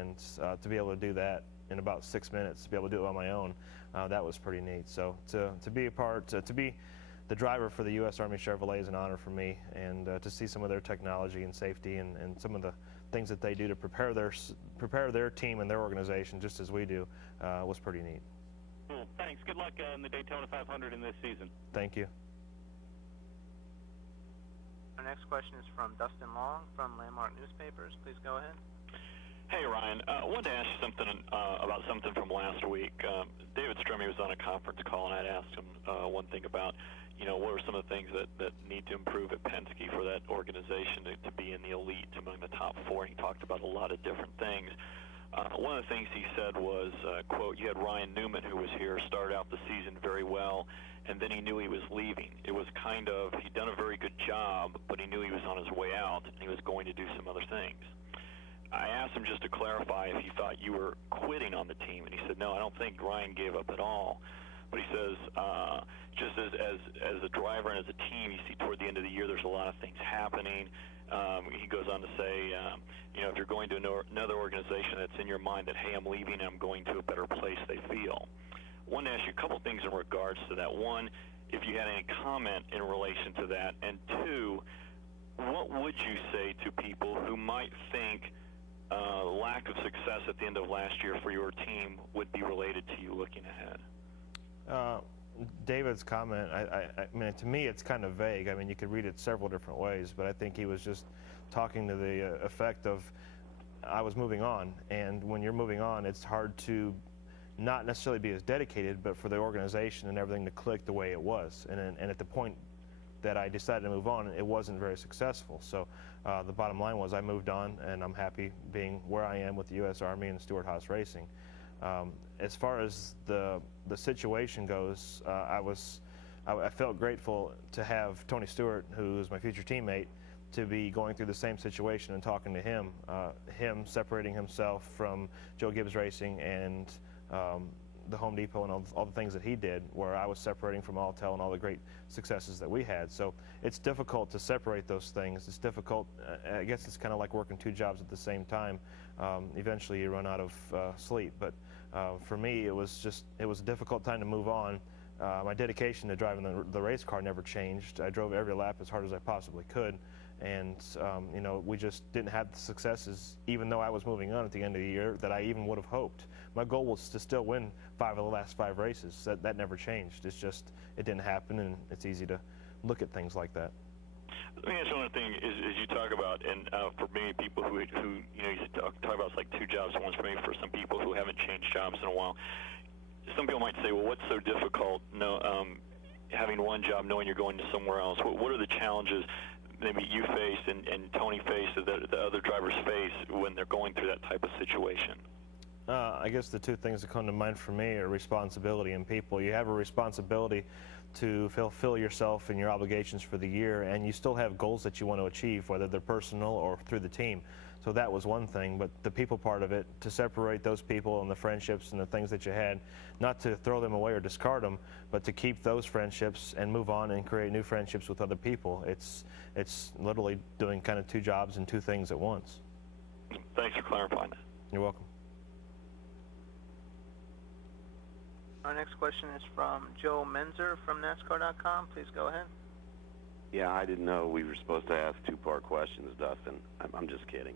and to be able to do that in about 6 minutes, to be able to do it on my own, that was pretty neat. So to be a part, to be the driver for the U.S. Army Chevrolet is an honor for me, and to see some of their technology and safety and some of the things that they do to prepare their team and their organization just as we do was pretty neat. Cool. Thanks. Good luck in the Daytona 500 in this season. Thank you. Our next question is from Dustin Long from Landmark Newspapers. Please go ahead. Hey, Ryan. I wanted to ask you something about something from last week. David Stremme was on a conference call, and I'd asked him one thing about, what are some of the things that need to improve at Penske for that organization to be in the elite among the top four. He talked about a lot of different things. One of the things he said was, quote, you had Ryan Newman, who was here, started out the season very well, and then he knew he was leaving. It was kind of, he'd done a very good job, but he knew he was on his way out, and he was going to do some other things. I asked him just to clarify if he thought you were quitting on the team, and he said, no, I don't think Ryan gave up at all. But he says, just as a driver and as a team, you see toward the end of the year there's a lot of things happening. He goes on to say, if you're going to another organization that's in your mind that, hey, I'm leaving and I'm going to a better place, they feel. I wanted to ask you a couple things in regards to that. One, if you had any comment in relation to that. And two, what would you say to people who might think lack of success at the end of last year for your team would be related to you looking ahead? David's comment, I mean, to me, it's kind of vague. I mean, you could read it several different ways, but I think he was just talking to the effect of I was moving on. And when you're moving on, it's hard to not necessarily be as dedicated, but for the organization and everything to click the way it was. And at the point that I decided to move on, it wasn't very successful. So the bottom line was I moved on, and I'm happy being where I am with the U.S. Army and Stewart-Haas Racing. As far as the situation goes, I felt grateful to have Tony Stewart, who is my future teammate, to be going through the same situation and talking to him, him separating himself from Joe Gibbs Racing and the Home Depot and all the things that he did, where I was separating from Alltel and all the great successes that we had. So it's difficult to separate those things. It's difficult. I guess it's kind of like working two jobs at the same time. Eventually you run out of sleep. But for me, it was a difficult time to move on. My dedication to driving the race car never changed. I drove every lap as hard as I possibly could. And, we just didn't have the successes, even though I was moving on at the end of the year, that I even would have hoped. My goal was to still win 5 of the last 5 races. That never changed. It's just, it didn't happen, and it's easy to look at things like that. Let me ask you one thing, is you talk about, and for many people who you talk about it's like 2 jobs at once, for me, for some people who haven't changed jobs in a while. Some people might say, well, what's so difficult having one job, knowing you're going to somewhere else? What are the challenges maybe you faced and Tony faced, that the other drivers face when they're going through that type of situation? I guess the 2 things that come to mind for me are responsibility and people. You have a responsibility to fulfill yourself and your obligations for the year, and you still have goals that you want to achieve, whether they're personal or through the team. So that was one thing, but the people part of it, to separate those people and the friendships and the things that you had, not to throw them away or discard them, but to keep those friendships and move on and create new friendships with other people. It's literally doing kind of 2 jobs and 2 things at once. Thanks for clarifying that. You're welcome. Our next question is from Joe Menzer from NASCAR.com. Please go ahead. Yeah, I didn't know we were supposed to ask 2-part questions, Dustin. I'm just kidding.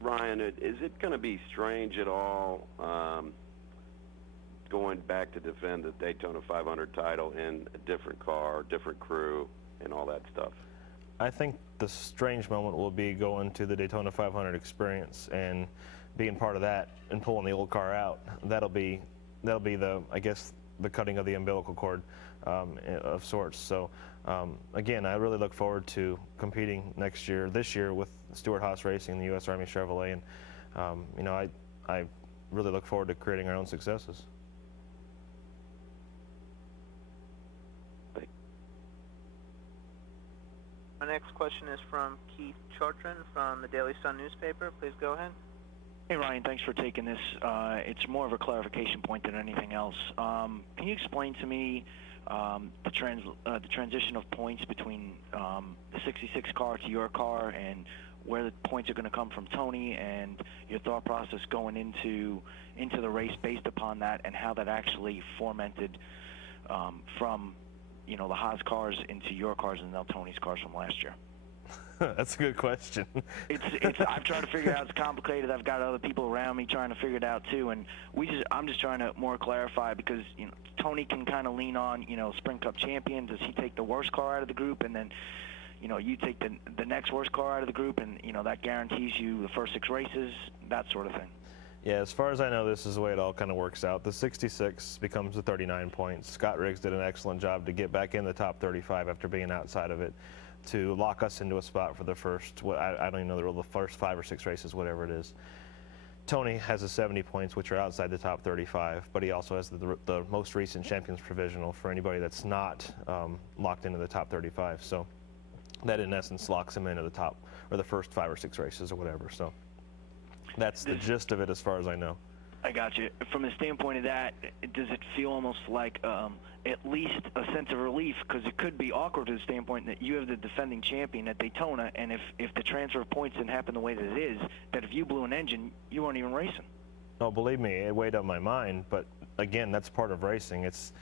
Ryan, is it going to be strange at all going back to defend the Daytona 500 title in a different car, different crew, and all that stuff? I think the strange moment will be going to the Daytona 500 experience and being part of that and pulling the old car out. That'll be the, I guess, the cutting of the umbilical cord of sorts. So again, I really look forward to competing this year with Stewart-Haas Racing, the U.S. Army Chevrolet, and I really look forward to creating our own successes. Our next question is from Keith Chartrand from the Daily Sun newspaper. Please go ahead. Hey, Ryan, thanks for taking this. It's more of a clarification point than anything else. Can you explain to me the transition of points between the 66 car to your car, and where the points are going to come from Tony, and your thought process going into the race based upon that, and how that actually fomented from the Haas cars into your cars and now Tony's cars from last year. That's a good question. I've tried to figure it out. It's complicated. I've got other people around me trying to figure it out too, and I'm just trying to more clarify, because Tony can kind of lean on Sprint Cup champion. Does he take the worst car out of the group, and then you take the next worst car out of the group, and that guarantees you the first 6 races, that sort of thing. Yeah, as far as I know, this is the way it all kind of works out. The 66 becomes the 39 points. Scott Riggs did an excellent job to get back in the top 35 after being outside of it, to lock us into a spot for the first, I don't even know the rule, the first 5 or 6 races, whatever it is. Tony has the 70 points, which are outside the top 35, but he also has the most recent Champions Provisional for anybody that's not locked into the top 35. So that, in essence, locks him into the top, or the first 5 or 6 races or whatever. So that's the gist of it as far as I know. I got you. From the standpoint of that, does it feel almost like at least a sense of relief, because it could be awkward to the standpoint that you have the defending champion at Daytona, and if the transfer of points didn't happen the way that it is, that if you blew an engine, you weren't even racing? No, believe me, it weighed on my mind, but again, that's part of racing. It's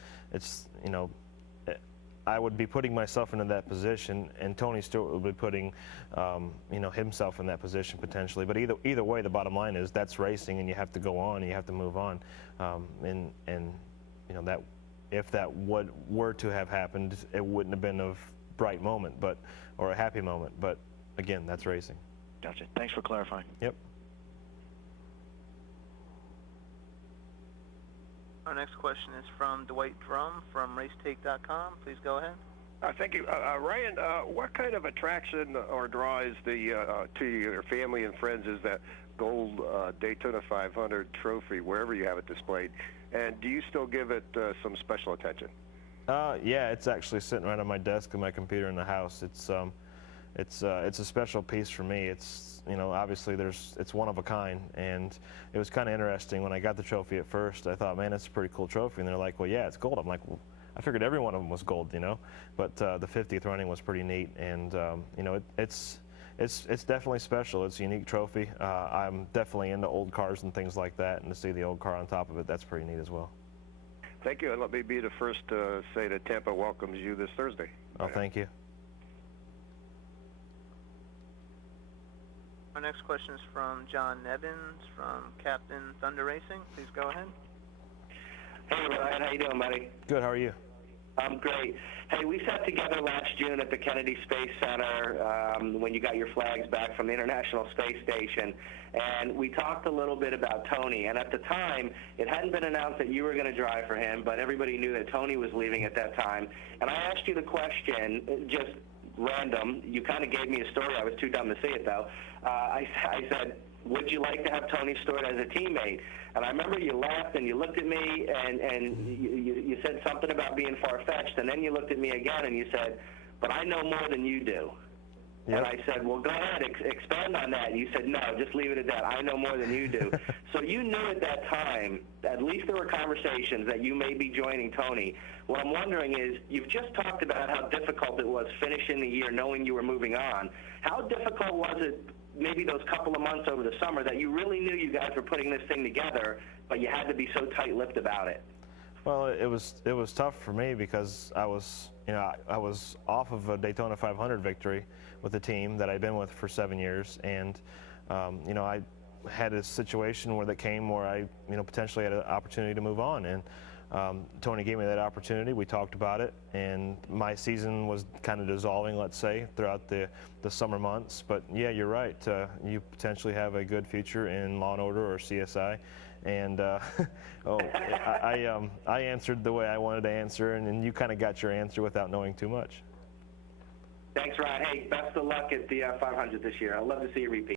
I would be putting myself into that position, and Tony Stewart would be putting, himself in that position potentially. But either way, the bottom line is that's racing, and you have to go on, and you have to move on. That if that were to have happened, it wouldn't have been a bright moment, or a happy moment. But again, that's racing. Gotcha. Thanks for clarifying. Yep. Our next question is from Dwight Drum from racetake.com. Please go ahead. Thank you. Ryan, what kind of attraction or draw is to your family and friends is that gold Daytona 500 trophy, wherever you have it displayed? And do you still give it some special attention? Yeah, it's actually sitting right on my desk and my computer in the house. It's a special piece for me. It's obviously it's one of a kind, and it was kind of interesting when I got the trophy at first. I thought, man, it's a pretty cool trophy, and they're like, well, yeah, it's gold. I'm like, well, I figured every one of them was gold, But the 50th running was pretty neat, and it's definitely special. It's a unique trophy. I'm definitely into old cars and things like that, and to see the old car on top of it, that's pretty neat as well. Thank you, and let me be the first to say that Tampa welcomes you this Thursday. Oh, thank you. Our next question is from John Nevins from Captain Thunder Racing. Please go ahead. Hey, Ryan. How you doing, buddy? Good. How are you? I'm great. Hey, we sat together last June at the Kennedy Space Center when you got your flags back from the International Space Station, and we talked a little bit about Tony. And at the time, it hadn't been announced that you were going to drive for him, but everybody knew that Tony was leaving at that time. And I asked you the question, just random. You kind of gave me a story. I was too dumb to see it, though. I said, would you like to have Tony Stewart as a teammate? And I remember you laughed and you looked at me and you said something about being far-fetched, and then you looked at me again and you said, but I know more than you do. Yep. And I said, well, go ahead, expand on that. And you said, no, just leave it at that. I know more than you do. So you knew at that time, at least there were conversations that you may be joining Tony. What I'm wondering is, you've just talked about how difficult it was finishing the year knowing you were moving on. How difficult was it maybe those couple of months over the summer that you really knew you guys were putting this thing together, but you had to be so tight-lipped about it? Well, it was tough for me because I was off of a Daytona 500 victory with a team that I'd been with for 7 years, and I had a situation where I potentially had an opportunity to move on, and Tony gave me that opportunity. We talked about it, and my season was kind of dissolving, let's say, throughout the summer months. But yeah, you're right. You potentially have a good future in Law & Order or CSI. And I answered the way I wanted to answer, and you kind of got your answer without knowing too much. Thanks, Ryan. Hey, best of luck at the 500 this year. I'd love to see you repeat.